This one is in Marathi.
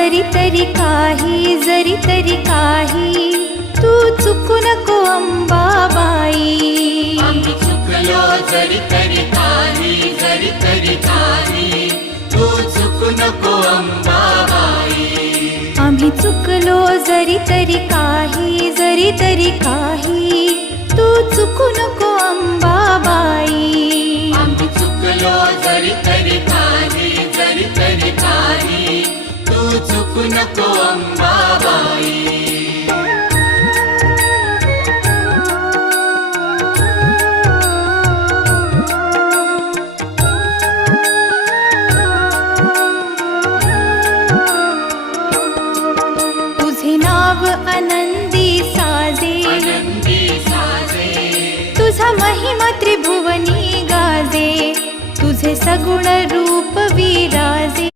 जरी तरी काही तू चुकू नको अंबाबाई. आम्ही चुकलो जरी तरी काही तू चुकू नको अंबाबाई. आम्ही चुकलो जरी तरी काही तू चुकू नको अंबाबाई. आम्ही चुकलो जरी तरी काही तू चुकू नको अंबाबाई. तुझे नाव आनंदी साजे, तुझा महिमा त्रिभुवनी गाजे, तुझे सगुण रूप विराजे.